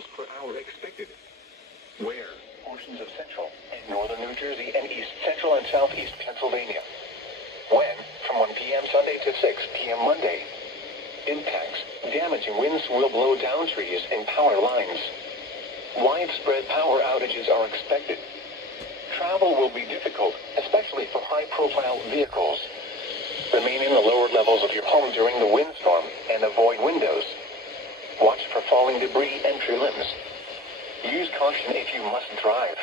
miles per hour expected. Where? Portions of central and northern New Jersey and east central and southeast Pennsylvania. When? From 1 p.m. Sunday to 6 p.m. Monday. Impacts. Damaging winds will blow down trees and power lines. Widespread power outages are expected. Travel will be difficult, especially for high-profile vehicles. Remain in the lower levels of your home during the windstorm and avoid windows. Watch for falling debris and tree limbs. Use caution if you must drive.